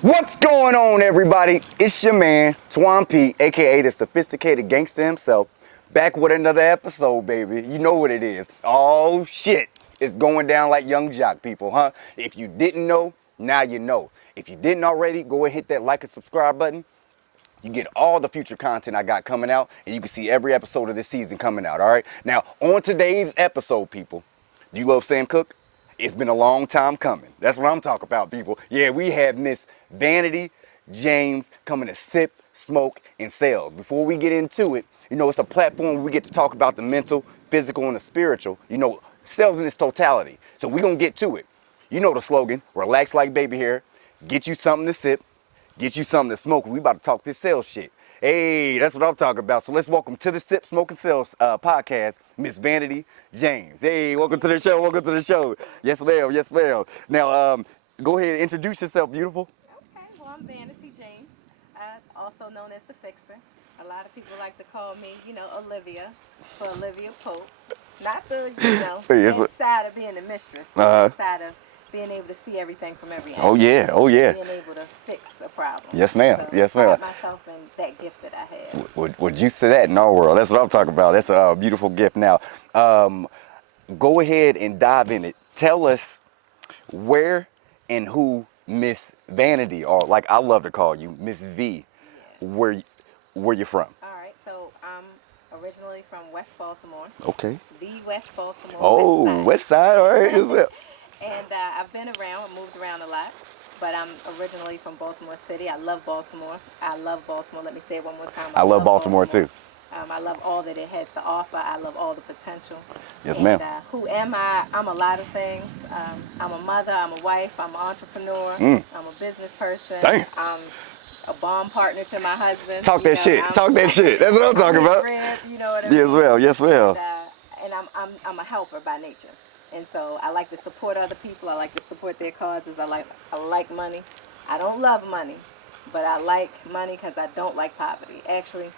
What's going on, everybody? It's your man, Twan P, aka the sophisticated gangster himself, back with another episode, baby. You know what it is. Oh shit, it's going down like Young Jock, people, huh? If you didn't know, now you know. If you didn't already, go and hit that like and subscribe button. You get all the future content I got coming out, and you can see every episode of this season coming out, all right? Now, on today's episode, people, do you love Sam Cooke? It's been a long time coming. That's what I'm talking about, people. Yeah, we have Miss Vanity James coming to sip, smoke, and sales. Before we get into it, it's a platform where we get to talk about the mental, physical, and the spiritual. Sales in its totality. So we're going to get to it. You know the slogan, relax like baby hair, get you something to sip, get you something to smoke. We about to talk this sales shit. Hey, that's what I'm talking about. So let's welcome to the Sip, Smoke, and Sales podcast, Miss Vanity James. Hey, welcome to the show. Welcome to the show. Yes, ma'am. Yes, ma'am. Now, go ahead and introduce yourself, beautiful. Okay, well, I'm Vanity James, also known as the Fixer. A lot of people like to call me, Olivia, for Olivia Pope. Not the, Yes, inside of being a mistress, but inside of being able to see everything from every angle. Oh yeah. Oh yeah. Being able to fix a problem. Yes, ma'am. So Yes, I ma'am. pride myself in that gift that I have. We're used to that in our world. That's what I'm talking about. That's a beautiful gift. Now, go ahead and dive in it. Tell us where and who Miss Vanity, or like I love to call you, Miss V, Yeah. where you from? All right, so I'm originally from West Baltimore. Okay. The West Baltimore. Oh, West Side. All right. Yes, ma'am. And I've been around, moved around a lot, but I'm originally from Baltimore City. I love Baltimore. I love Baltimore. Let me say it one more time. I love Baltimore too. I love all that it has to offer. I love all the potential. Yes, and, ma'am. Who am I? I'm a lot of things. I'm a mother. I'm a wife. I'm an entrepreneur. I'm a business person. Damn. I'm a bond partner to my husband. Talk that shit. Talk that shit. That's what I'm talking about. Rib, you know what I mean? Yes, ma'am. Yes, ma'am. And I'm a helper by nature. And so I like to support other people. I like to support their causes. I like money. I don't love money, but I like money because I don't like poverty. Actually,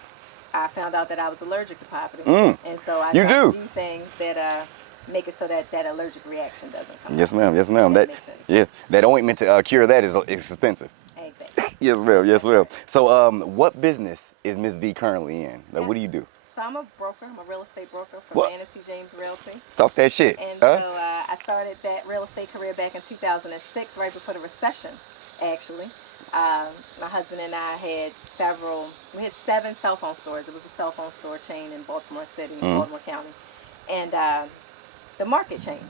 I found out that I was allergic to poverty. And so I try to do things that make it so that that allergic reaction doesn't come. Yes, ma'am. Yes, ma'am. That ointment to cure that is expensive. Exactly. Yes, ma'am. Yes, ma'am. So, what business is Miss V currently in? Like, what do you do? So I'm a broker. I'm a real estate broker for What? Vanity James Realty. Talk that shit. And so I started that real estate career back in 2006, right before the recession, actually. My husband and I had we had 7 cell phone stores. It was a cell phone store chain in Baltimore City, Baltimore County. And the market changed.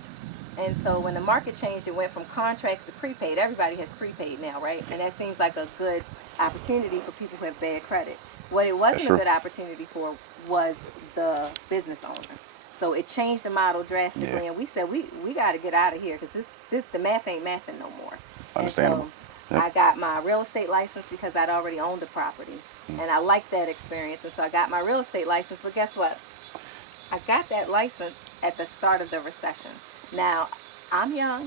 And so when the market changed, it went from contracts to prepaid. Everybody has prepaid now, right? And that seems like a good opportunity for people who have bad credit. What it wasn't a good opportunity for was the business owner. So it changed the model drastically, and we said we got to get out of here because the math ain't mathing no more. Understandable. And so I got my real estate license because I'd already owned the property, and I liked that experience, and so I got my real estate license. But guess what? I got that license at the start of the recession. Now, I'm young,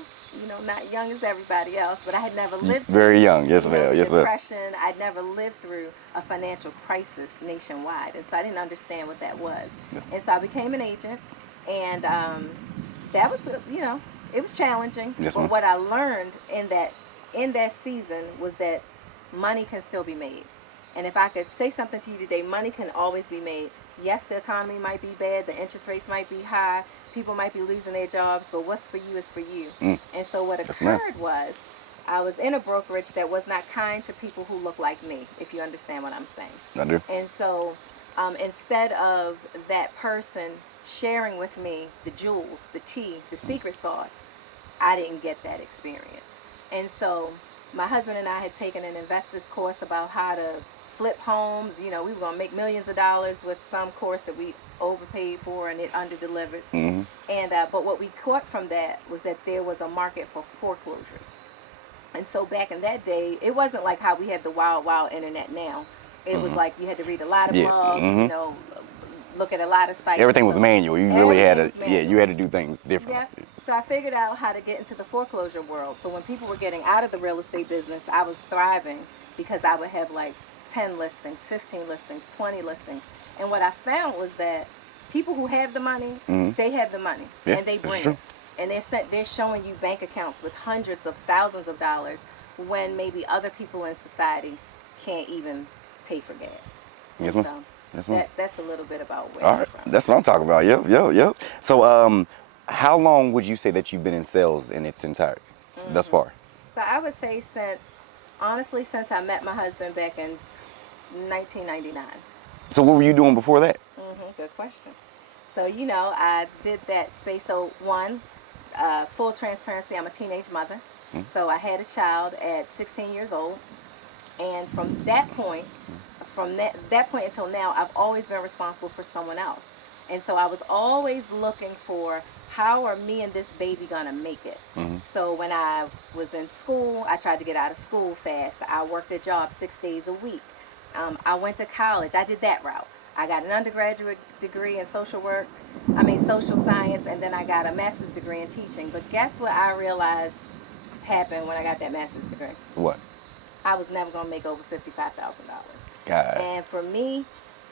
not young as everybody else, but I had never lived through very young, yes, ma'am, yes, ma'am. Depression. I'd never lived through a financial crisis nationwide, and so I didn't understand what that was. And so I became an agent, and that was, it was challenging. Yes, but ma'am. what I learned in that season was that money can still be made. And if I could say something to you today, money can always be made. Yes, the economy might be bad, the interest rates might be high, people might be losing their jobs, but what's for you is for you. And so what occurred was I was in a brokerage that was not kind to people who look like me, if you understand what I'm saying. I do. And so instead of that person sharing with me the jewels, the tea, the secret sauce, I didn't get that experience. And so my husband and I had taken an investor's course about how to flip homes. We were going to make millions of dollars with some course that we overpaid for and it underdelivered. And but what we caught from that was that there was a market for foreclosures. And so back in that day, it wasn't like how we have the wild, wild internet now. It was like you had to read a lot of blogs, look at a lot of sites. Everything was manual. You really had to, you had to do things different. Yeah. So I figured out how to get into the foreclosure world. So when people were getting out of the real estate business, I was thriving because I would have like 10 listings, 15 listings, 20 listings. And what I found was that people who have the money, they have the money, and they bring it. And they're showing you bank accounts with hundreds of thousands of dollars when maybe other people in society can't even pay for gas. Yes, And ma'am. so Yes, ma'am. that's a little bit about where All I'm right, from. that's what I'm talking about. Yep. So, how long would you say that you've been in sales in its entirety thus far? So I would say honestly, since I met my husband back in 1999. So, what were you doing before that? Good question. So, I did that space. So, full transparency, I'm a teenage mother. So, I had a child at 16 years old. And from that point until now, I've always been responsible for someone else. And so I was always looking for how are me and this baby gonna make it. So when I was in school, I tried to get out of school fast. I worked a job 6 days a week. I went to college. I did that route. I got an undergraduate degree in social science, and then I got a master's degree in teaching. But guess what I realized happened when I got that master's degree? What? I was never going to make over $55,000. God. And for me,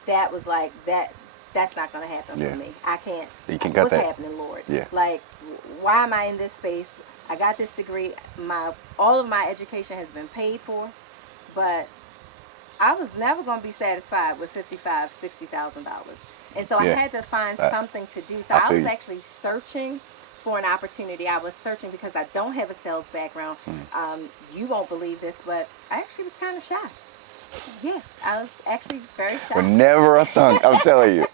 that was like, that's not going to happen Yeah. for me. I can't. You can cut what's that. happening, Lord? Yeah. Like, why am I in this space? I got this degree. All of my education has been paid for, but I was never going to be satisfied with $60,000. And so I Yeah. had to find something to do. So I I feel was you. actually searching for an opportunity. I was searching because I don't have a sales background. You won't believe this, but I actually was kind of shy. Yeah, I was actually very shy. But never a thunk, I'm telling you.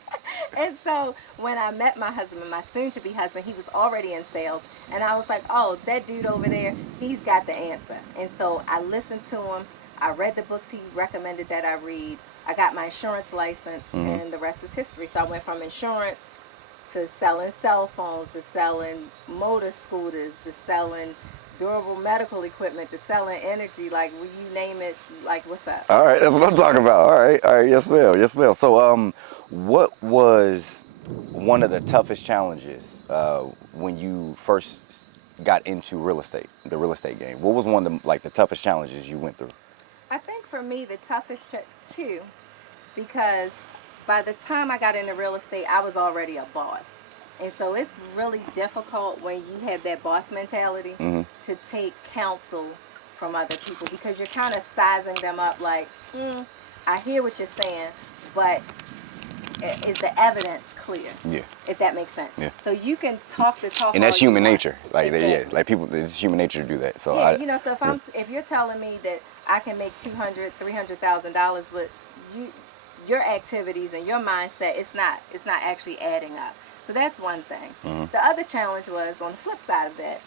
And so when I met my husband, my soon-to-be husband, he was already in sales. And I was like, oh, that dude over there, he's got the answer. And so I listened to him. I read the books he recommended that I read. I got my insurance license, and the rest is history. So I went from insurance to selling cell phones, to selling motor scooters, to selling durable medical equipment, to selling energy, like when you name it, like what's up? All right, that's what I'm talking about. All right, yes, ma'am. So, what was one of the toughest challenges when you first got into real estate, the real estate game? What was one of the toughest challenges you went through? I think for me, the toughest too, because by the time I got into real estate, I was already a boss. And so it's really difficult when you have that boss mentality to take counsel from other people, because you're kind of sizing them up like, I hear what you're saying, but is the evidence clear? Yeah. If that makes sense. Yeah. So you can talk the talk, And that's all you human want. nature. Exactly. People, it's human nature to do that. So Yeah, so if you're telling me that I can make $200,000-$300,000, but your activities and your mindset, it's not actually adding up. So that's one thing. The other challenge was on the flip side of that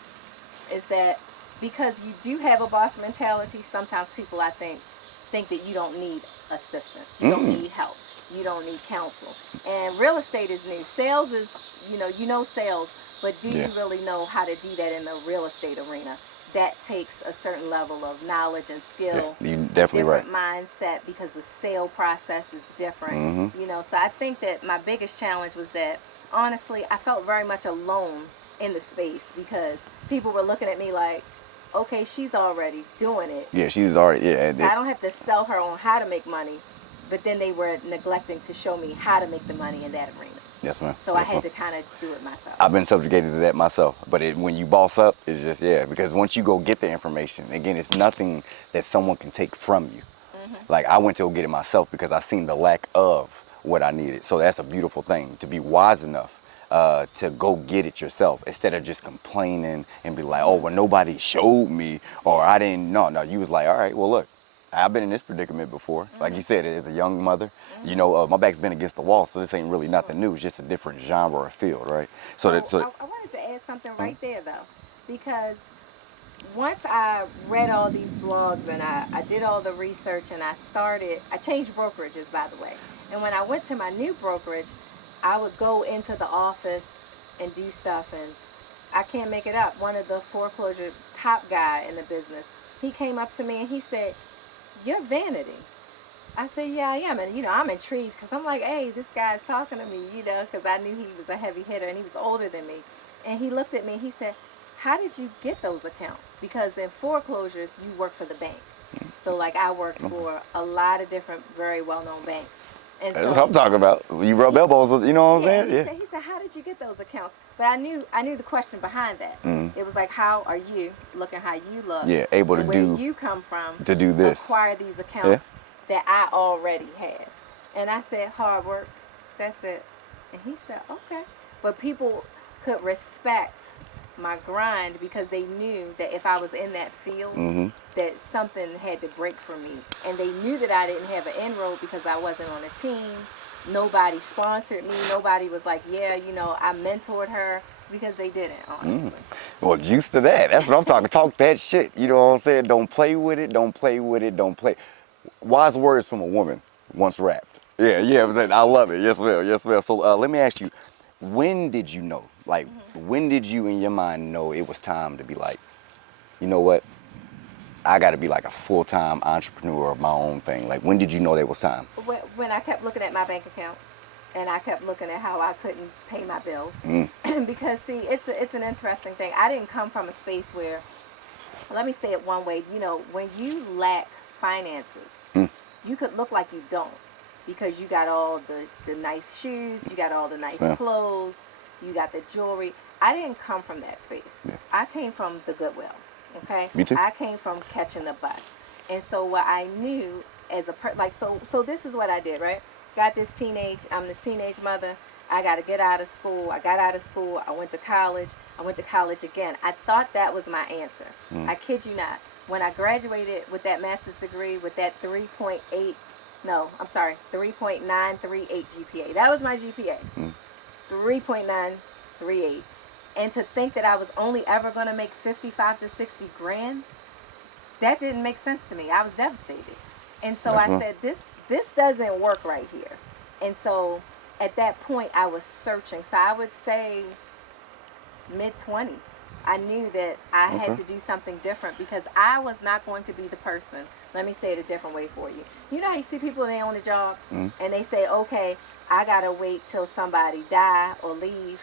is that because you do have a boss mentality, sometimes people, I think that you don't need assistance, you don't need help, you don't need counsel. And real estate is new. Sales is, you know sales, but do you really know how to do that in the real estate arena? That takes a certain level of knowledge and skill. Yeah, you're definitely right. Different mindset, because the sale process is different. So I think that my biggest challenge was that, honestly, I felt very much alone in the space, because people were looking at me like, okay, she's already doing it. Yeah, she's already, yeah. So I don't have to sell her on how to make money, but then they were neglecting to show me how to make the money in that arena. Yes, ma'am. So I had to kind of do it myself. I've been subjugated to that myself. But when you boss up, it's just, because once you go get the information, again, it's nothing that someone can take from you. Like, I went to go get it myself because I seen the lack of what I needed. So that's a beautiful thing, to be wise enough to go get it yourself, instead of just complaining and be like, oh, well, nobody showed me, or I didn't. No, you was like, all right, well, look, I've been in this predicament before. Like you said, as a young mother, my back's been against the wall, so this ain't really nothing new. It's just a different genre or field, right? I wanted to add something right there, though, because once I read all these blogs and I did all the research and I changed brokerages, by the way. And when I went to my new brokerage, I would go into the office and do stuff, and I can't make it up. One of the foreclosure top guy in the business, he came up to me and he said, "You're Vanity." I said, "Yeah, I am." And, I'm intrigued because I'm like, hey, this guy's talking to me, because I knew he was a heavy hitter and he was older than me. And he looked at me and he said, "How did you get those accounts? Because in foreclosures, you work for the bank." So, like, I worked for a lot of different very well-known banks. And that's what I'm talking about. You rub elbows with, you know what I'm saying? He said, "How did you get those accounts?" But I knew the question behind that. It was like, how are you looking how you look? Yeah, able to and where do you come from to do this. acquire these accounts that I already have. And I said, hard work. That's it. And he said, okay. But people could respect my grind because they knew that if I was in that field, that something had to break for me. And they knew that I didn't have an inroad because I wasn't on a team. Nobody sponsored me. Nobody was like, yeah, I mentored her, because they didn't, honestly. Well, juice to that. That's what I'm talking. Talk that shit. You know what I'm saying? Don't play with it. Don't play with it. Don't play. Wise words from a woman once rapped. Yeah. I love it. Yes, ma'am. Yes, ma'am. So let me ask you, when did you know? Like, when did you in your mind know it was time to be like, you know what? I got to be like a full-time entrepreneur of my own thing. Like, when did you know that was time? When I kept looking at my bank account, and I kept looking at how I couldn't pay my bills. Because, see, it's an interesting thing. I didn't come from a space where, let me say it one way, when you lack finances, you could look like you don't, because you got all the nice shoes, you got all the nice clothes, you got the jewelry. I didn't come from that space. Yeah. I came from the Goodwill, okay? Me too. I came from catching the bus. And so what I knew as a so this is what I did, right? I'm this teenage mother. I got to get out of school. I got out of school. I went to college. I went to college again. I thought that was my answer. I kid you not. When I graduated with that master's degree with that 3.938 GPA. That was my GPA. 3.938. And to think that I was only ever going to make 55 to 60 grand, that didn't make sense to me. I was devastated. And so I said, this doesn't work right here. And so at that point, I was searching. So I would say mid-20s. I knew that I had to do something different, because I was not going to be the person. Let me say it a different way for you. You know how you see people, they own a job, and they say, okay, I got to wait till somebody die or leave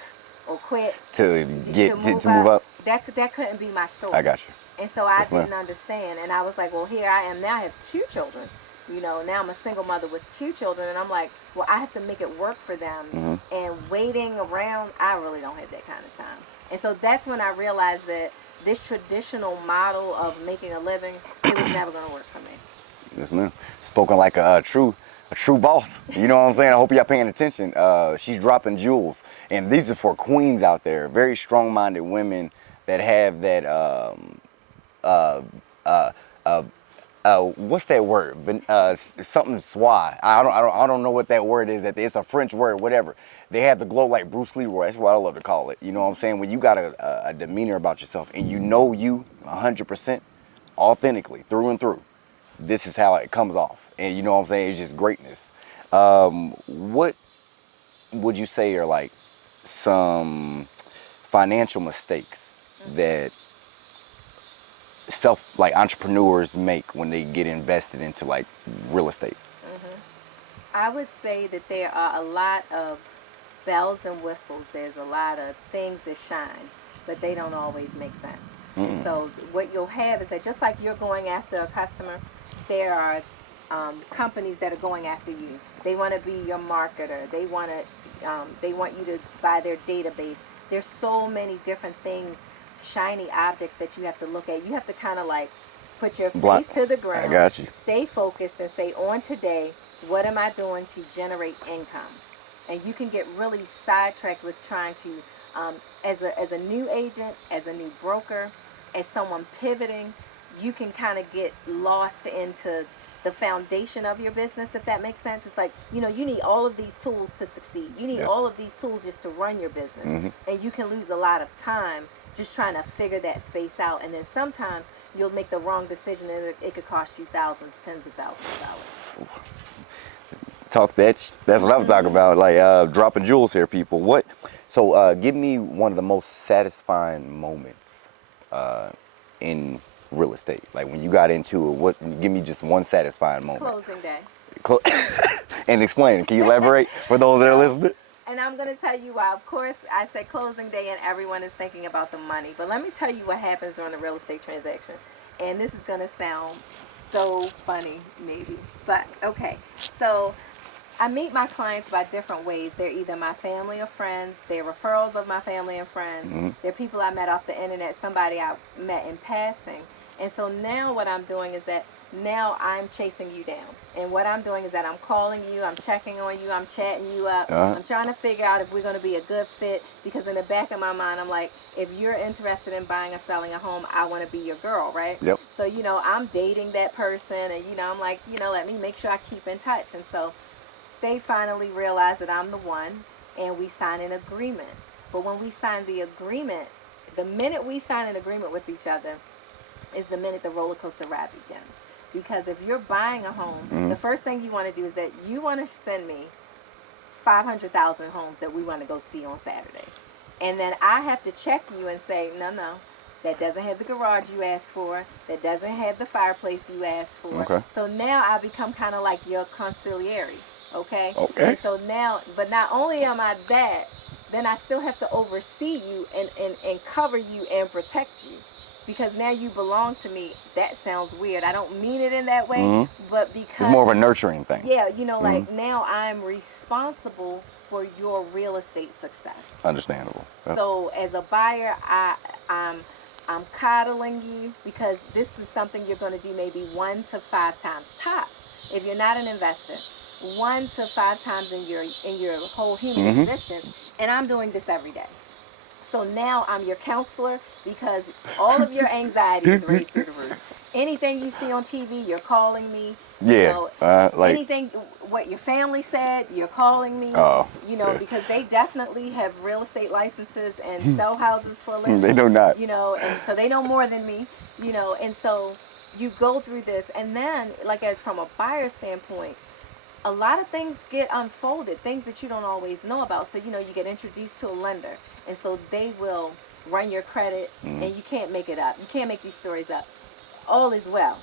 or quit to move up. That couldn't be my story. I got you. And so I didn't understand. And I was like, well, here I am now. I have 2 children. Now I'm a single mother with 2 children. And I'm like, well, I have to make it work for them. And waiting around, I really don't have that kind of time. And so that's when I realized that this traditional model of making a living, it was never going to work for me. Yes, ma'am. Spoken like a true boss. You know what I'm saying? I hope y'all paying attention. She's dropping jewels. And these are for queens out there. Very strong-minded women that have that, what's that word? Something soi. I don't know what that word is. It's a French word, whatever. They have the glow like Bruce Leroy. That's what I love to call it. You know what I'm saying? When you got a demeanor about yourself and you 100% authentically through and through, this is how it comes off. And you know what I'm saying? It's just greatness. What would you say are like some financial mistakes that entrepreneurs make when they get invested into like real estate? I would say that there are a lot of bells and whistles. There's a lot of things that shine, but they don't always make sense. And so what you'll have is that just like you're going after a customer, there are companies that are going after you. They want to be your marketer. They want you to buy their database. There's so many different things, shiny objects that you have to look at. You have to kind of like put your face to the ground. I got you. Stay focused and say, on today, what am I doing to generate income? And you can get really sidetracked with trying to, as a new agent, as a new broker, as someone pivoting, you can kind of get lost into the foundation of your business, if that makes sense. It's like, you need all of these tools to succeed. You need all of these tools just to run your business. And you can lose a lot of time just trying to figure that space out. And then sometimes you'll make the wrong decision and it could cost you thousands, tens of thousands of dollars. That's what I'm talking about. Like dropping jewels here, people. So give me one of the most satisfying moments in real estate. Like when you got into it, give me just one satisfying moment. Closing day. And explain. Can you elaborate for those that are listening? And I'm going to tell you why. Of course, I said closing day and everyone is thinking about the money. But let me tell you what happens during a real estate transaction. And this is going to sound so funny, maybe. But, okay. So I meet my clients by different ways. They're either my family or friends. They're referrals of my family and friends. They're people I met off the internet, somebody I met in passing. And so now what I'm doing is that now I'm chasing you down. And what I'm doing is that I'm calling you, I'm checking on you, I'm chatting you up. I'm trying to figure out if we're going to be a good fit, because in the back of my mind, I'm like, if you're interested in buying or selling a home, I want to be your girl, right? Yep. So, I'm dating that person, and, I'm like, let me make sure I keep in touch. And so they finally realized that I'm the one, and we signed an agreement. But when we signed the agreement, the minute we sign an agreement with each other is the minute the roller coaster ride begins. Because if you're buying a home, the first thing you want to do is that you want to send me 500,000 homes that we want to go see on Saturday. And then I have to check you and say, no, that doesn't have the garage you asked for. That doesn't have the fireplace you asked for. Okay. So now I become kind of like your consigliere. Okay? Okay. And so now, but not only am I that, then I still have to oversee you and cover you and protect you. Because now you belong to me. That sounds weird. I don't mean it in that way, but because It's more of a nurturing thing. Yeah, like now I'm responsible for your real estate success. Understandable. Yep. So as a buyer, I'm coddling you, because this is something you're going to do maybe 1 to 5 times tops. If you're not an investor, 1 to 5 times in your whole human existence, and I'm doing this every day. So now I'm your counselor, because all of your anxiety is raised through the roof. Anything you see on TV, you're calling me. Yeah. Anything, what your family said, you're calling me. Oh. Because they definitely have real estate licenses and sell houses for a living. They do not. And so they know more than me. And so you go through this, and then, like, as from a buyer standpoint, a lot of things get unfolded, things that you don't always know about. So, you get introduced to a lender, and so they will run your credit, and you can't make it up. You can't make these stories up. All is well.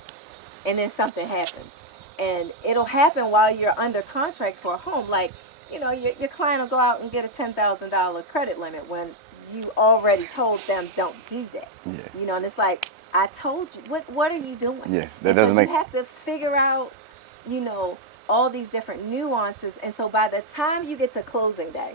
And then something happens. And it'll happen while you're under contract for a home. Like, your client will go out and get a $10,000 credit limit when you already told them don't do that. Yeah. And it's like, I told you, what are you doing? Yeah, that doesn't make... You have to figure out, all these different nuances. And so by the time you get to closing day,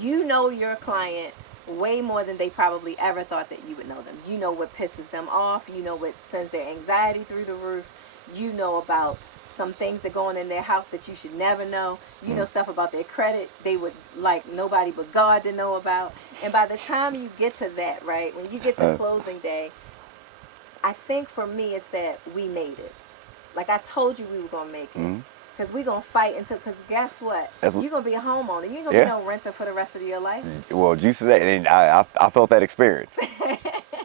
you know your client way more than they probably ever thought that you would know them. You know what pisses them off. You know what sends their anxiety through the roof. You know about some things that go on in their house that you should never know. You know stuff about their credit they would like nobody but God to know about. And by the time you get to that, right, when you get to closing day, I think for me it's that we made it. Like I told you we were going to make it. Because we're going to fight until, because guess what? You're going to be a homeowner. You ain't going to be no renter for the rest of your life. Well, you said that, and I felt that experience.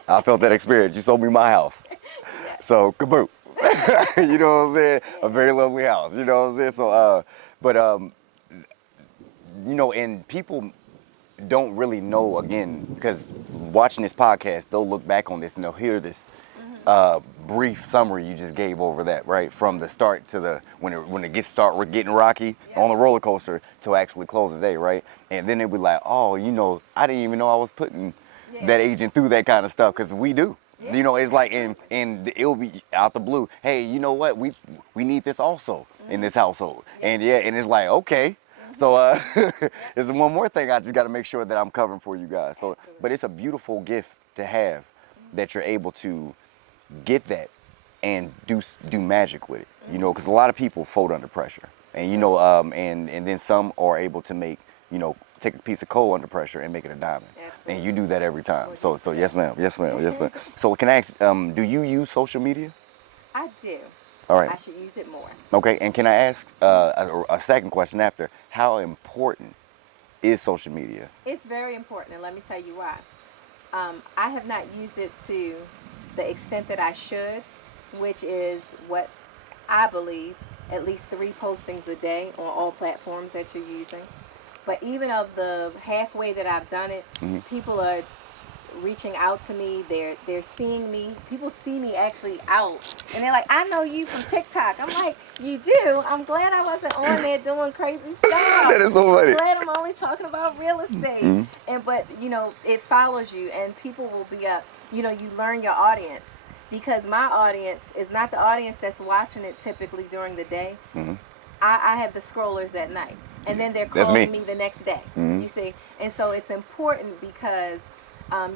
I felt that experience. You sold me my house. Yes. So, kaboom. You know what I'm saying? Yeah. A very lovely house. You know what I'm saying? So, and people don't really know, again, because watching this podcast, they'll look back on this and they'll hear this brief summary you just gave over that, right? From the start to the when it we're getting rocky on the roller coaster to actually close the day, right? And then they'll be like, oh, I didn't even know I was putting that agent through that kind of stuff, because we do. Yeah. It's like, and it'll be out the blue. Hey, you know what? We need this also in this household, and it's like, okay. So there's one more thing I just got to make sure that I'm covering for you guys. So, but it's a beautiful gift to have that you're able to get that and do magic with it, because a lot of people fold under pressure, and and then some are able to make, take a piece of coal under pressure and make it a diamond. Absolutely. And you do that every time. So yes ma'am. So can I ask, do you use social media? I do. All right. I should use it more. Okay, and can I ask a second question after? How important is social media? It's very important, and let me tell you why. I have not used it to the extent that I should, which is what I believe, at least 3 postings a day on all platforms that you're using. But even of the halfway that I've done it, people are reaching out to me. They're seeing me. People see me actually out, and they're like, I know you from TikTok. I'm like, you do? I'm glad I wasn't on there doing crazy stuff. That is so funny. I'm glad I'm only talking about real estate. But it follows you, and people will be up. You learn your audience, because my audience is not the audience that's watching it typically during the day. I have the scrollers at night, and then they're That's calling me. me the next day. Mhm. You see, and so it's important because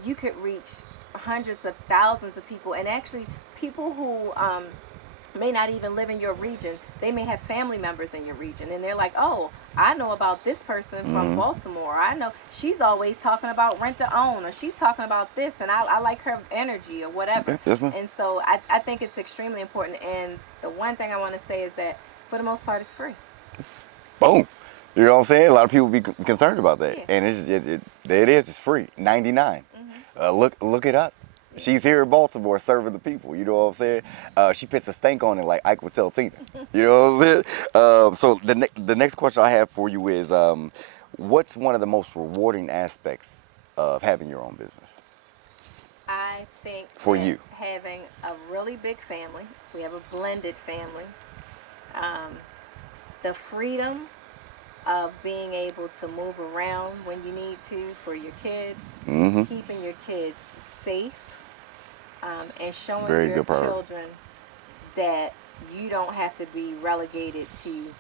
you could reach hundreds of thousands of people, and actually people who may not even live in your region. They may have family members in your region, and they're like, oh, I know about this person from Baltimore. I know she's always talking about rent to own, or she's talking about this, and I like her energy or whatever. Yeah, yes, ma'am. And so I think it's extremely important. And the one thing I want to say is that for the most part, it's free. Boom. You know what I'm saying? A lot of people be concerned about that, Yeah. and there it is. It's free, 99. Look it up. She's here in Baltimore serving the people. You know what I'm saying? She puts a stank on it like Ike would tell Tina. You know what I'm saying? So the next question I have for you is, what's one of the most rewarding aspects of having your own business? I think For that you. having a really big family, we have a blended family, the freedom of being able to move around when you need to for your kids, keeping your kids safe, and showing Very your good priority. children that you don't have to be relegated to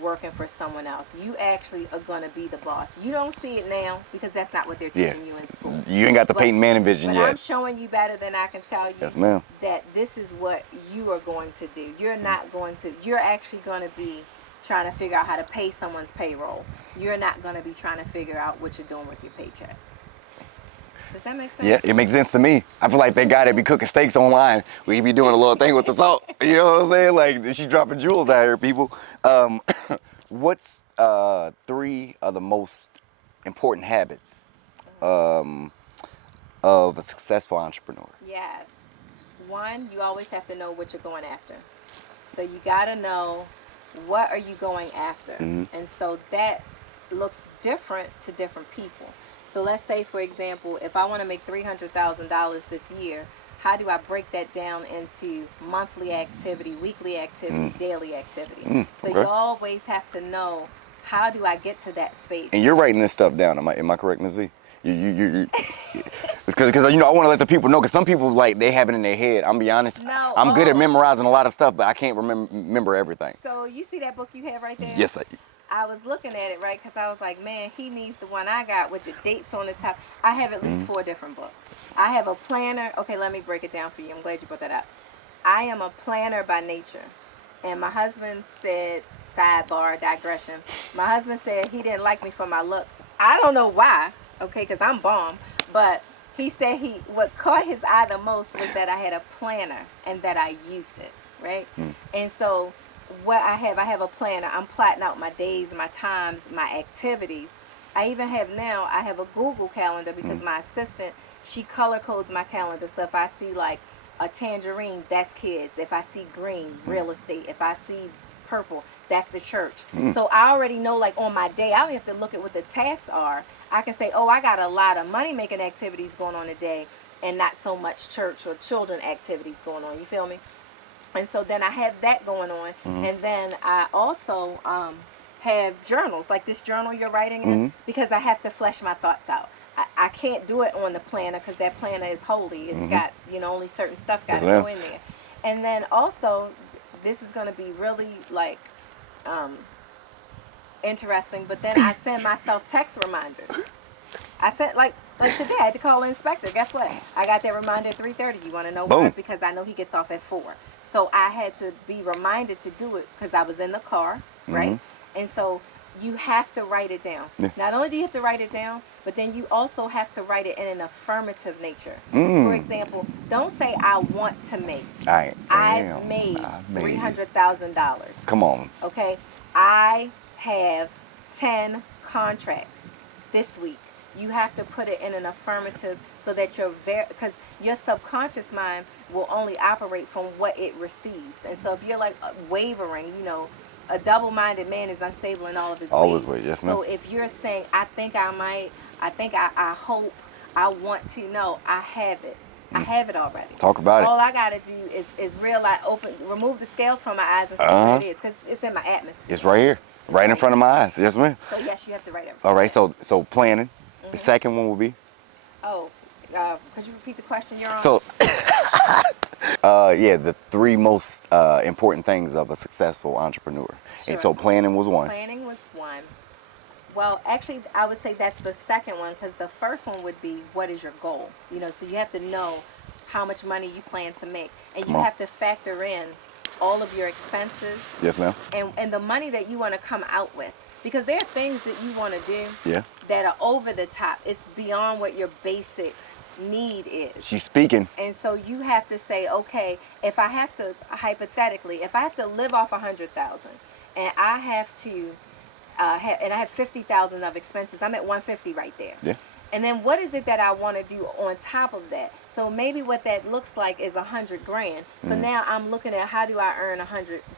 working for someone else. You actually are going to be the boss. You don't see it now because that's not what they're teaching you in school. You ain't got the But- Peyton Manning vision But yet. I'm showing you better than I can tell you Yes, ma'am. that this is what you are going to do. You're not going to, you're actually going to be trying to figure out how to pay someone's payroll. You're not going to be trying to figure out what you're doing with your paycheck. Does that make sense? Yeah, it makes sense to me. I feel like that guy that be cooking steaks online, we be doing a little thing with the salt. You know what I'm saying? Like, she dropping jewels out here, people. What's 3 of the most important habits of a successful entrepreneur? Yes. One, you always have to know what you're going after. So you got to know what are you going after. And so that looks different to different people. So let's say, for example, if I want to make $300,000 this year, how do I break that down into monthly activity, weekly activity, daily activity? So okay. you always have to know, how do I get to that space? And you're writing this stuff down. Am I correct, Ms. V? Because you know, I want to let the people know, because some people, like, they have it in their head. I'm be honest. No, I'm good at memorizing a lot of stuff, but I can't remember everything. So you see that book you have right there? Yes, I was looking at it, right, because I was like, man, he needs the one I got with the dates on the top. I have at least 4 different books. I have a planner. Okay, let me break it down for you. I'm glad you brought that up. I am a planner by nature. And my husband said, sidebar, digression, my husband said he didn't like me for my looks. I don't know why, okay, because I'm bomb. But he said what caught his eye the most was that I had a planner and that I used it, right? And so what I have a planner. I'm plotting out my days, my times, my activities. I even have now, I have a Google calendar because my assistant, she color codes my calendar. So if I see like a tangerine, that's kids. If I see green, real estate. If I see purple, that's the church. So I already know, like, on my day, I don't have to look at what the tasks are. I can say, oh, I got a lot of money making activities going on today and not so much church or children activities going on. You feel me? And so then I have that going on. And then I also have journals, like this journal you're writing in, because I have to flesh my thoughts out. I can't do it on the planner because that planner is holy. It's got, you know, only certain stuff got to go in there. And then also, this is going to be really, like, interesting, but then I send myself text reminders. I sent, like today, I had to call the inspector. Guess what? I got that reminder at 3:30. You want to know why? Because I know he gets off at 4. So I had to be reminded to do it because I was in the car, right? And so you have to write it down. Not only do you have to write it down, but then you also have to write it in an affirmative nature. For example, don't say I want to make. I've made $300,000. Come on. Okay? I have 10 contracts this week. You have to put it in an affirmative so that because your subconscious mind will only operate from what it receives. And so if you're like wavering, you know, a double-minded man is unstable in all of his ways. Yes, ma'am. So if you're saying, I think I might, I think I hope, I want to, know, I have it. I have it already. Talk about it. All I got to do is realize, remove the scales from my eyes and see what it is, because it's in my atmosphere. It's right here, right in front of my eyes. Yes, ma'am. So yes, you have to write everything. All right, so planning. The second one will be? Oh, could you repeat the question you're on? So, Yeah, the three most important things of a successful entrepreneur. And Sure. so planning was one. Planning was one. Well, actually, I would say that's the second one because the first one would be what is your goal? You know, so you have to know how much money you plan to make, and Come you on. have to factor in all of your expenses Yes, ma'am. and the money that you want to come out with, because there are things that you want to do Yeah. that are over the top. It's beyond what your basic need is. She's speaking. And so you have to say, okay, if I have to, hypothetically, if I have to live off 100,000 and I have to and I have 50,000 of expenses, I'm at 150 right there. Yeah. And then what is it that I want to do on top of that? So maybe what that looks like is 100 grand. So now I'm looking at how do I earn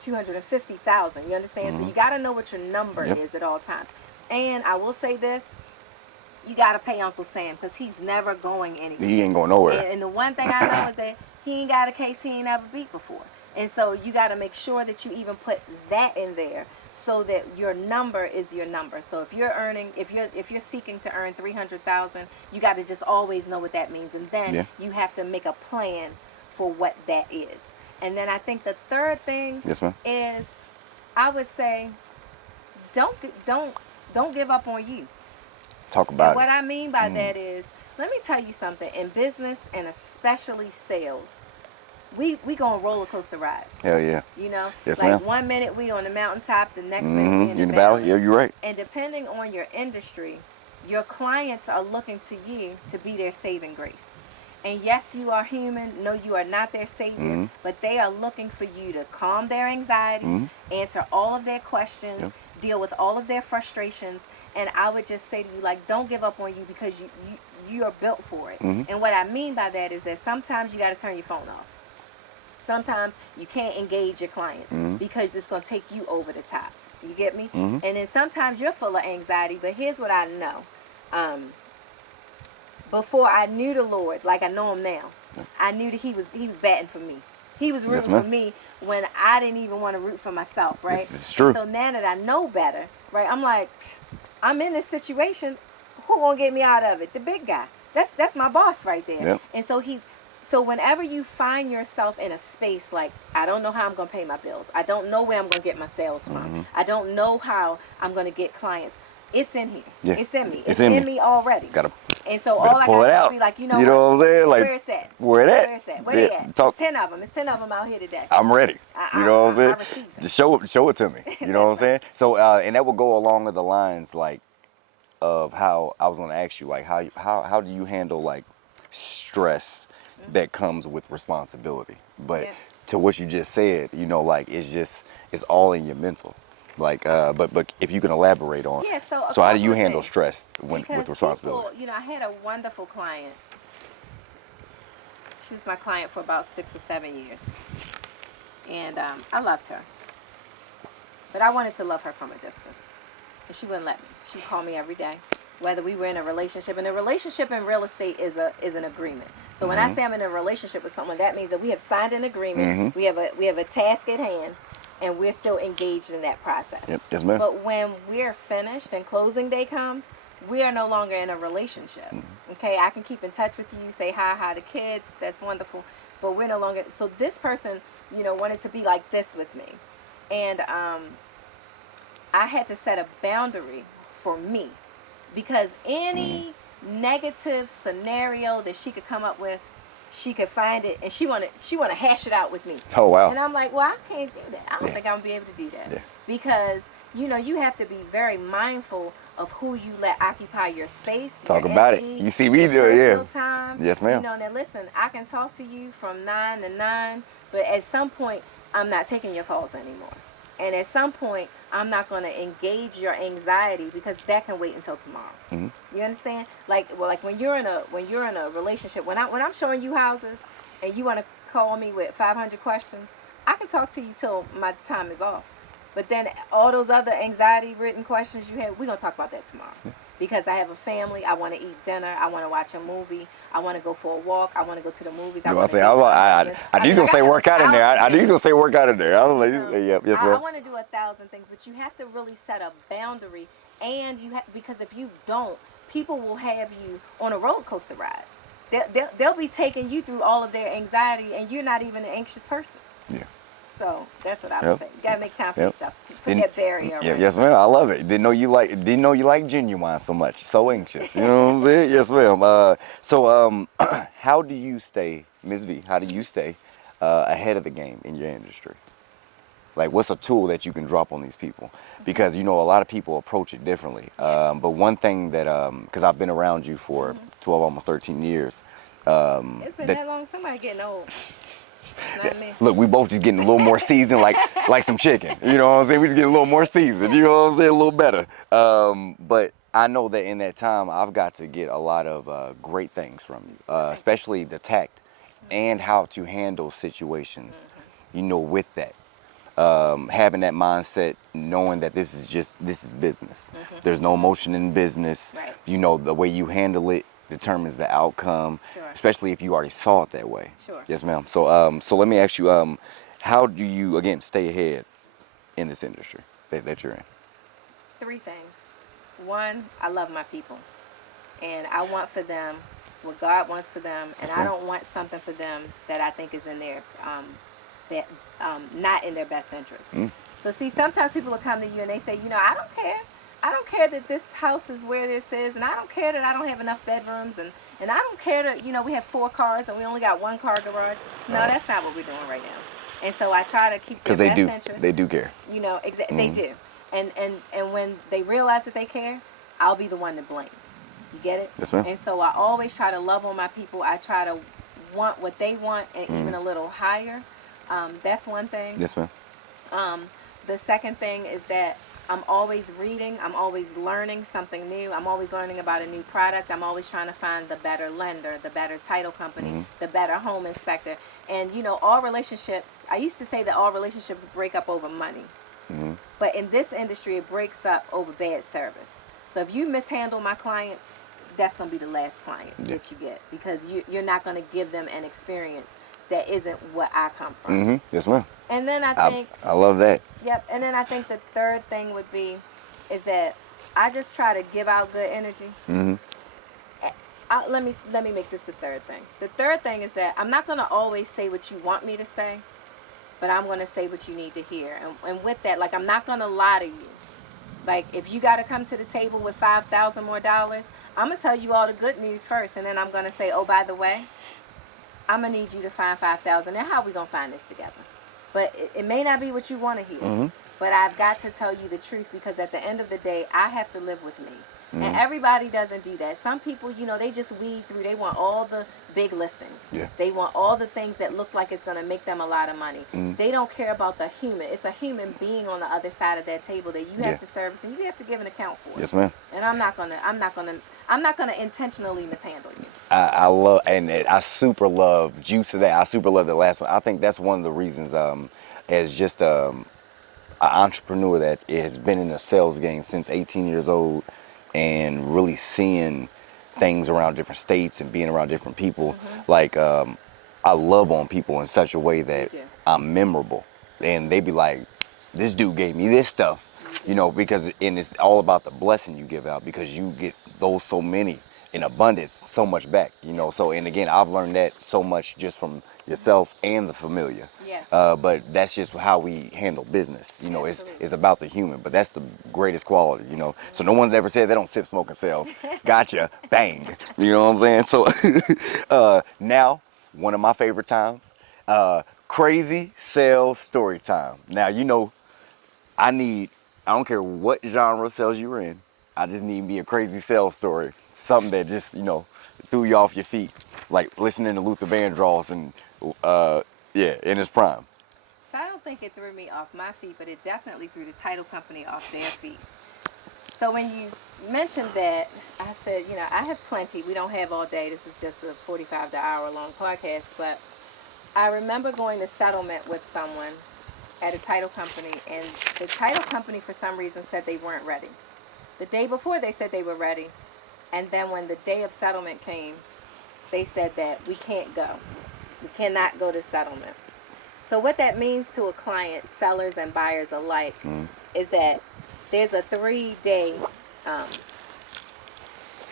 250,000. You understand? So you got to know what your number is at all times. And I will say this, you got to pay Uncle Sam because he's never going anywhere. He ain't going nowhere. And the one thing I know is that he ain't got a case he ain't ever beat before. And so you got to make sure that you even put that in there so that your number is your number. So if you're earning, if you're seeking to earn 300,000, you got to just always know what that means, and then you have to make a plan for what that is. And then I think the third thing is, I would say, don't give up on you. Talk about and what I mean by that is, let me tell you something. In business and especially sales, we go on roller coaster rides. Hell yeah. You know, yes, like ma'am. 1 minute we on the mountaintop, the next minute we in the valley. Yeah, you're right. And depending on your industry, your clients are looking to you to be their saving grace. And yes, you are human. No, you are not their savior, but they are looking for you to calm their anxieties, answer all of their questions, deal with all of their frustrations. And I would just say to you, like, don't give up on you, because you are built for it. And what I mean by that is that sometimes you got to turn your phone off. Sometimes you can't engage your clients because it's going to take you over the top. You get me? And then sometimes you're full of anxiety, but here's what I know. Before I knew the Lord, like I know him now, I knew that he was batting for me. He was rooting for me when I didn't even want to root for myself, right? It's true. And so now that I know better, right, I'm like, I'm in this situation. Who gonna get me out of it? The big guy. That's my boss right there. Yep. And so whenever you find yourself in a space like, I don't know how I'm going to pay my bills. I don't know where I'm going to get my sales from. I don't know how I'm going to get clients. It's in here. Yeah. It's in me. It's in me already. And so all I got to be like, you know what I'm saying? Like, where it's at? Where it at? Where it's at? Where they at? It's 10 of them. It's 10 of them out here today. I'm ready. You know what I'm saying? I receive it. Just show it to me. You know what I'm saying? So, and that will go along with the lines, like, of how I was going to ask you, like, how do you handle, like, stress that comes with responsibility? But to what you just said, you know, like, it's all in your mental. Like, but if you can elaborate on, so how do you handle stress with responsibility? People, you know, I had a wonderful client. She was my client for about 6 or 7 years, and I loved her, but I wanted to love her from a distance, and she wouldn't let me. She would call me every day, whether we were in a relationship. And a relationship in real estate is an agreement. So when I say I'm in a relationship with someone, that means that we have signed an agreement. We have a task at hand, and we're still engaged in that process. Yep. Yes, ma'am. But when we're finished and closing day comes, we are no longer in a relationship. Okay, I can keep in touch with you, say hi to kids, that's wonderful, but we're no longer. So this person, you know, wanted to be like this with me, and I had to set a boundary for me, because any negative scenario that she could come up with, she could find it, and she wanna hash it out with me. Oh, wow. And I'm like, well, I can't do that. I don't think I'm gonna be able to do that. Because, you know, you have to be very mindful of who you let occupy your space. Talk your about energy, it. You see me do it, time. Yes, ma'am. You know, now listen, I can talk to you from 9 to 9, but at some point, I'm not taking your calls anymore. And at some point, I'm not going to engage your anxiety, because that can wait until tomorrow. You understand? Like when you're in a relationship, when I'm showing you houses and you want to call me with 500 questions, I can talk to you till my time is off. But then all those other anxiety-ridden questions you have, we're going to talk about that tomorrow. Because I have a family, I want to eat dinner, I want to watch a movie, I want to go for a walk, I want to go to the movies. I need to say work out in there. I need to say work out in there. I was like, yes, ma'am. I want to do 1,000 things, but you have to really set a boundary, and because if you don't, people will have you on a roller coaster ride. they'll be taking you through all of their anxiety, and you're not even an anxious person. Yeah. So that's what I would Yep. say. You gotta make time for Yep. yourself. Put that barrier Yeah, around. yes, ma'am. I love it. Didn't know you like genuine so much. So anxious. You know what I'm saying? Yes, ma'am. How do you stay, Ms. V? How do you stay ahead of the game in your industry? Like, what's a tool that you can drop on these people? Because you know a lot of people approach it differently. Yeah. But one thing that, because I've been around you for 12, almost 13 years. It's been that long. Somebody getting old. Not me. Look, we both just getting a little more seasoned, like some chicken. You know what I'm saying? We just getting a little more seasoned. You know what I'm saying? A little better. But I know that in that time, I've got to get a lot of great things from you, especially the tact and how to handle situations. You know, with that, having that mindset, knowing that this is business. There's no emotion in business. Right. You know, the way you handle it determines the outcome, Sure. especially if you already saw it that way. Sure. Yes, ma'am. So let me ask you, how do you again stay ahead in this industry that you're in? 3 things. 1, I love my people, and I want for them what God wants for them, and I don't want something for them that I think is in their not in their best interest. So see, sometimes people will come to you and they say, I don't care. I don't care that this house is where this is, and I don't care that I don't have enough bedrooms, and I don't care that, we have 4 cars and we only got 1 car garage. No, that's not what we're doing right now. And so I try to keep their best interest. They do care. They do. And when they realize that they care, I'll be the one to blame. You get it? Yes, ma'am. And so I always try to love on my people. I try to want what they want, and even a little higher. That's one thing. Yes, ma'am. The second thing is that I'm always reading. I'm always learning something new. I'm always learning about a new product. I'm always trying to find the better lender, the better title company, the better home inspector. And, all relationships, I used to say that all relationships break up over money. But in this industry, it breaks up over bad service. So if you mishandle my clients, that's going to be the last client that you get, because you're not going to give them an experience that isn't what I come from. Yes, ma'am. And then I think... I love that. Yep. And then I think the third thing would be is that I just try to give out good energy. Let me make this the third thing. The third thing is that I'm not going to always say what you want me to say, but I'm going to say what you need to hear. And with that, like, I'm not going to lie to you. Like, if you got to come to the table with $5,000 more, I'm going to tell you all the good news first. And then I'm going to say, oh, by the way, I'm going to need you to find $5,000. Now, how are we going to find this together? But it may not be what you want to hear. But I've got to tell you the truth, because at the end of the day, I have to live with me. And everybody doesn't do that. Some people, they just weed through. They want all the big listings. Yeah. They want all the things that look like it's going to make them a lot of money. They don't care about the human. It's a human being on the other side of that table that you have to service, and you have to give an account for. Yes, ma'am. And I'm not gonna intentionally mishandle you. I love, and I super love juice of that. I super love the last one. I think that's one of the reasons, as just an entrepreneur that has been in the sales game since 18 years old, and really seeing things around different states and being around different people. Like, I love on people in such a way that I'm memorable, and they be like, this dude gave me this stuff. Because it's all about the blessing you give out, because you get those so many in abundance, so much back, So, and again, I've learned that so much just from yourself and the familiar. Yes. But that's just how we handle business. It's about the human, but that's the greatest quality, So no one's ever said they don't sip, smoke, and sales. Gotcha, bang. You know what I'm saying? So now, one of my favorite times, crazy sales story time. Now, I don't care what genre sales you're in. I just need me a crazy sales story. Something that just, threw you off your feet. Like listening to Luther Vandross and, in his prime. So I don't think it threw me off my feet, but it definitely threw the title company off their feet. So when you mentioned that, I said, I have plenty. We don't have all day. This is just a 45 to hour long podcast. But I remember going to settlement with someone at a title company, and the title company for some reason said they weren't ready. The day before they said they were ready, and then when the day of settlement came, they said that we can't go. We cannot go to settlement. So what that means to a client, sellers and buyers alike, is that there's a 3-day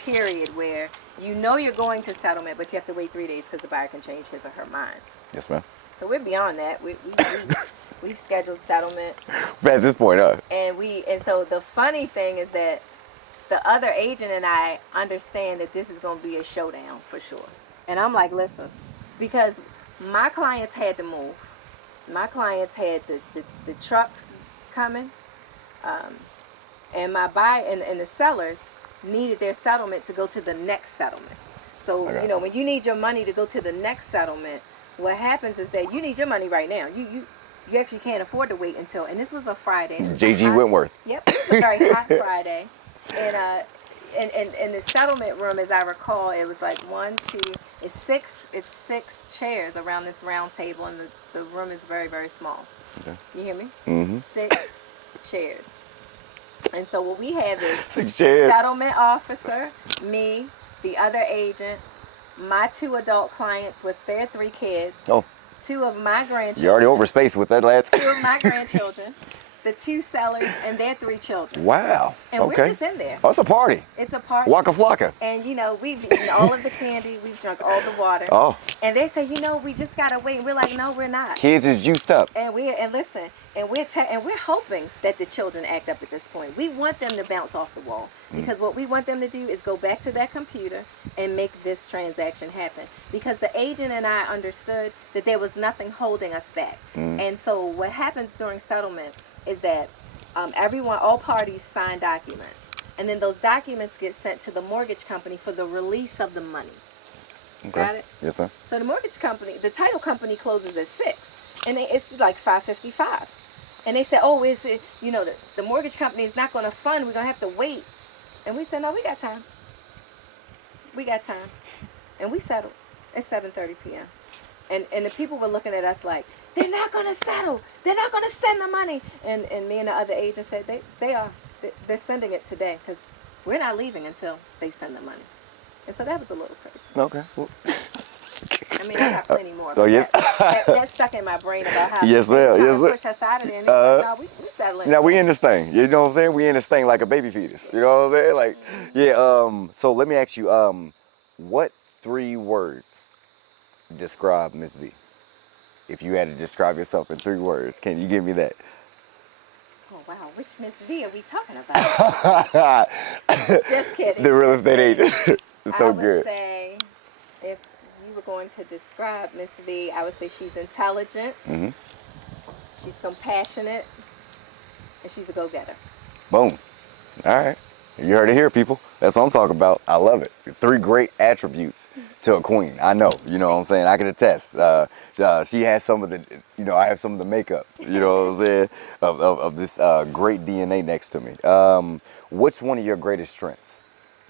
period where you know you're going to settlement, but you have to wait 3 days because the buyer can change his or her mind. Yes, ma'am. So we're beyond that. We've scheduled settlement. At this point, And so the funny thing is that the other agent and I understand that this is going to be a showdown for sure. And I'm like, listen, because my clients had to move. My clients had the trucks coming, and my buyer and the sellers needed their settlement to go to the next settlement. So, Okay. you know, when you need your money to go to the next settlement, what happens is that you need your money right now. You actually can't afford to wait until, and this was a Friday. JG Wentworth. Yep, it was a very hot Friday. And in the settlement room, as I recall, it was like it's six chairs around this round table, and the room is very, very small. Okay. You hear me? Mm-hmm. 6 chairs. And so what we have is 6 chairs. settlement officer, me, the other agent, my 2 adult clients with their 3 kids, Oh, 2 of my grandchildren. you already overspaced with that last. 2 of my grandchildren, the 2 sellers, and their 3 children. Wow. And okay. we're just in there. Oh, it's a party. It's a party. Waka flocka. And, you know, we've eaten all of the candy. We've drunk all the water. Oh. And they say, you know, we just got to wait. And we're like, no, we're not. Kids is juiced up. And we're hoping that the children act up at this point. We want them to bounce off the wall, because what we want them to do is go back to that computer and make this transaction happen. Because the agent and I understood that there was nothing holding us back. And so what happens during settlement is that all parties sign documents, and then those documents get sent to the mortgage company for the release of the money. Okay. Got it? Yes, ma'am. So the title company closes at 6, and it's like 5:55. And they said, oh, the mortgage company is not going to fund. We're going to have to wait. And we said, no, we got time. We got time. And we settled at 7:30 p.m. And the people were looking at us like, they're not going to settle. They're not going to send the money. And me and the other agent said, they are. They're sending it today, because we're not leaving until they send the money. And so that was a little crazy. Okay. Well. I mean, I got plenty more. Oh, yes. That stuck in my brain about how Yes, ma'am. Yes, to push us out of there. And no, we settling. Now we in this thing. You know what I'm saying? We in this thing like a baby fetus. You know what I'm saying? Like, yeah. So let me ask you, what 3 words describe Miss V? If you had to describe yourself in 3 words, can you give me that? Oh wow, which Miss V are we talking about? Just kidding. The real estate agent. It's so I would good. say, if you were going to describe Miss V, I would say she's intelligent, she's compassionate, and she's a go-getter. Boom. All right. You heard it here, people. That's what I'm talking about. I love it. 3 great attributes to a queen. I know. You know what I'm saying? I can attest. She has some of the, I have some of the makeup, you know what I'm saying, of this great DNA next to me. What's one of your greatest strengths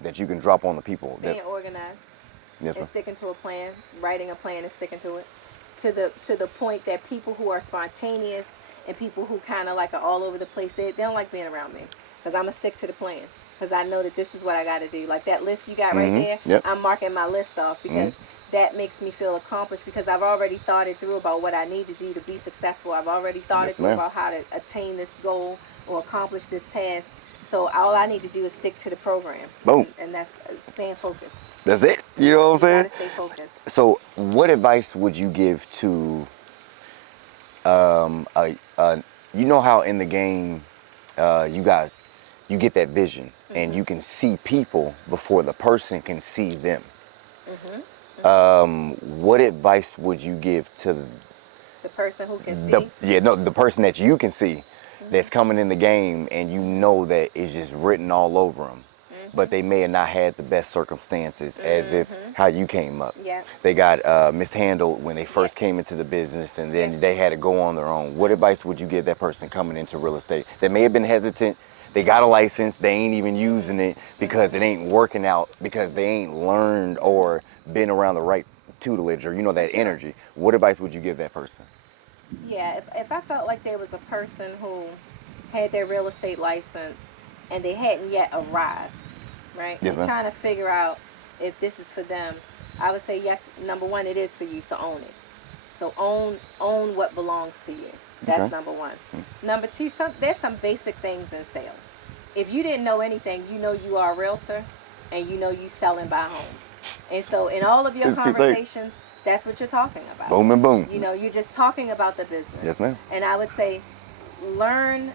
that you can drop on the people? Being organized. Yes, and ma'am. sticking to a plan, writing a plan and sticking to it, to the point that people who are spontaneous and people who kind of like are all over the place, they don't like being around me, because I'm gonna stick to the plan, because I know that this is what I got to do. Like that list you got right there, Yep. I'm marking my list off, because that makes me feel accomplished, because I've already thought it through about what I need to do to be successful. I've already thought Yes, it through ma'am. about how to attain this goal or accomplish this task. So all I need to do is stick to the program. Boom. And that's staying focused. That's it. You know what I'm saying? Gotta stay focused. So what advice would you give to, you know how in the game, you get that vision and you can see people before the person can see them. What advice would you give to The person who can see. the person that you can see that's coming in the game, and you know that it's just written all over them, but they may have not had the best circumstances as if how you came up. Yeah. They got mishandled when they first came into the business, and then they had to go on their own. What advice would you give that person coming into real estate that may have been hesitant? They got a license, they ain't even using it because it ain't working out, because they ain't learned or been around the right tutelage or that energy. What advice would you give that person? Yeah, if I felt like there was a person who had their real estate license and they hadn't yet arrived, right? Yes, and ma'am. trying to figure out if this is for them, I would say yes. Number one, it is for you, so own it. So own what belongs to you. That's Okay. number one. Number two, there's some basic things in sales. If you didn't know anything, you know you are a realtor, and you know you sell and buy homes. And so in all of your It's too late. conversations, that's what you're talking about. Boom and boom. You know, you're just talking about the business. Yes, ma'am. And I would say learn,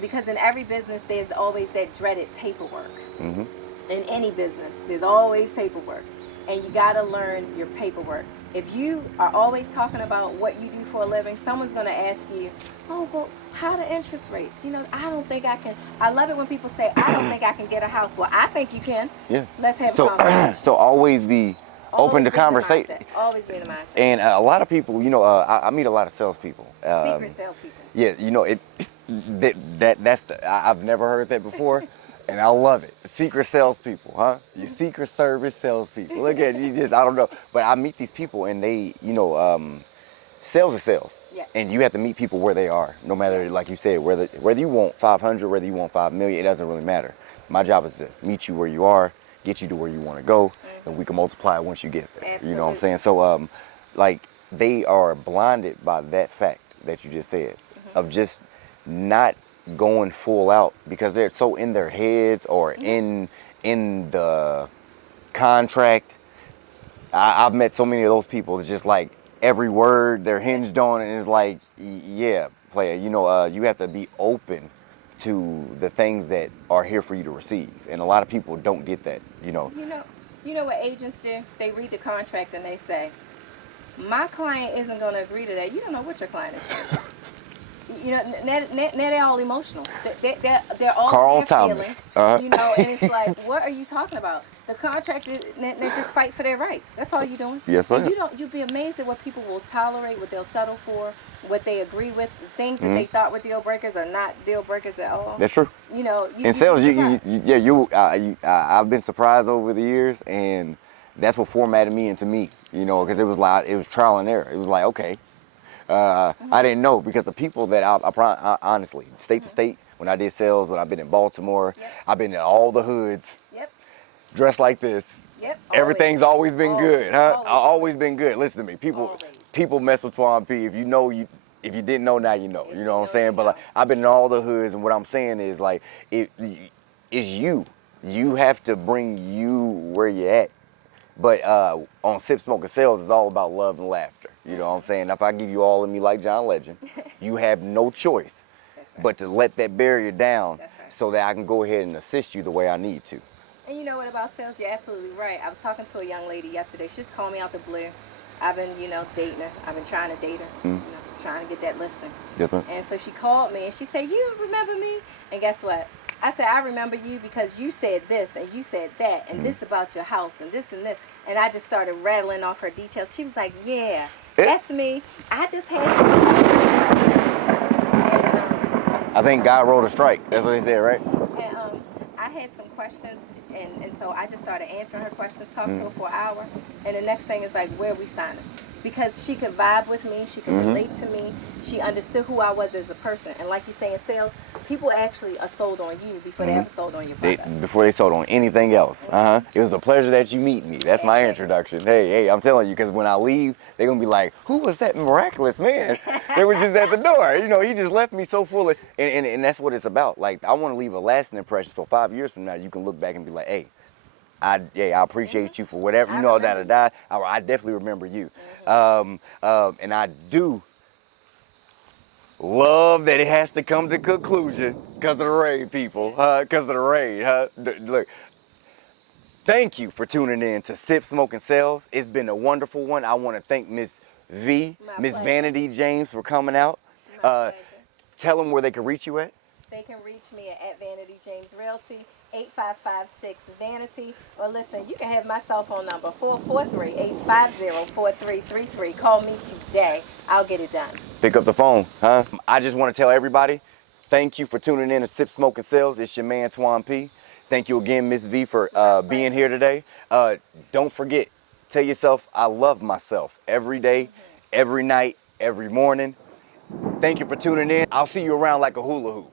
because in every business there's always that dreaded paperwork. Mm-hmm. In any business, there's always paperwork. And you got to learn your paperwork. If you are always talking about what you do for a living, someone's going to ask you, oh, well, how the interest rates? You know, I don't think I can. I love it when people say, I don't think I can get a house. Well, I think you can. Yeah. Let's have a conversation. So always be open to conversation. Always be in the mindset. And a lot of people, you know, I meet a lot of salespeople. Secret salespeople. Yeah, you know, I've never heard that before, and I love it. Secret salespeople, huh? You secret service salespeople. Look at you, just I don't know, but I meet these people, and they, you know, sales is sales. Yeah. And you have to meet people where they are, no matter, like you said, whether you want 500, whether you want 5 million, it doesn't really matter. My job is to meet you where you are, get you to where you want to go, and we can multiply it once you get there. Absolutely. You know what I'm saying? So, like, they are blinded by that fact that you just said, of just not going full out because they're so in their heads or in the contract. I've met so many of those people. It's just like every word they're hinged on, and it's like, yeah, player, you know, you have to be open to the things that are here for you to receive, and a lot of people don't get that. You know what agents do? They read the contract and they say, my client isn't going to agree to that. You don't know what your client is going to do. You know, now they're all emotional. They're all Carl their Thomas. feelings. You know, and it's like, what are you talking about? The contract is, they just fight for their rights. That's all you're doing. Yes, sir. And you'd be amazed at what people will tolerate, what they'll settle for, what they agree with. Things that they thought were deal breakers are not deal breakers at all. That's true. You know, in sales, I've been surprised over the years, and that's what formatted me into me. You know, because it was trial and error. It was like, okay. I didn't know, because the people that I honestly, state to state, when I did sales, when I've been in Baltimore, I've been in all the hoods, dressed like this. Everything's always been good, huh? Always been good. Listen to me, people mess with Twan P. If you didn't know, now you know. You know what I'm saying? But like, I've been in all the hoods, and what I'm saying is, like, it's you. You have to bring you where you're at. But on Sip, Smoke, and Sales, it's all about love and laughter. You know what I'm saying? If I give you all of me like John Legend, you have no choice but to let that barrier down so that I can go ahead and assist you the way I need to. And you know what about sales? You're absolutely right. I was talking to a young lady yesterday. She just called me out the blue. I've been, dating her. I've been trying to date her, trying to get that listing. Yes, ma'am. And so she called me and she said, you remember me? And guess what? I said, I remember you because you said this and you said that and this about your house and this and this. And I just started rattling off her details. She was like, yeah, that's me. I just had some. I think God wrote a strike. That's what he said, right? And I had some questions, and so I just started answering her questions, talked to her for an hour. And the next thing is like, where are we signing? Because she could vibe with me, she could relate to me, she understood who I was as a person. And like you say, in sales, people actually are sold on you before they ever sold on your product. Before they sold on anything else. It was a pleasure that you meet me. That's my introduction. Hey, I'm telling you, because when I leave, they're going to be like, who was that miraculous man? They were just at the door. You know, he just left me so full of, and that's what it's about. Like, I want to leave a lasting impression, so 5 years from now, you can look back and be like, hey, I appreciate you for whatever, I definitely remember you. And I do love that it has to come to conclusion because of the rain, people, because of the rain. Look, thank you for tuning in to Sip, Smoke, and Sales. It's been a wonderful one. I want to thank Miss Miss Vanity James, for coming out. Tell them where they can reach you at. They can reach me at Vanity James Realty, 8556-VANITY. Or listen, you can have my cell phone number, 443-850-4333. Call me today. I'll get it done. Pick up the phone, huh? I just want to tell everybody, thank you for tuning in to Sip, Smoke, and Sales. It's your man, Twan P. Thank you again, Miss V, for being here today. Don't forget, tell yourself I love myself every day, every night, every morning. Thank you for tuning in. I'll see you around like a hula hoop.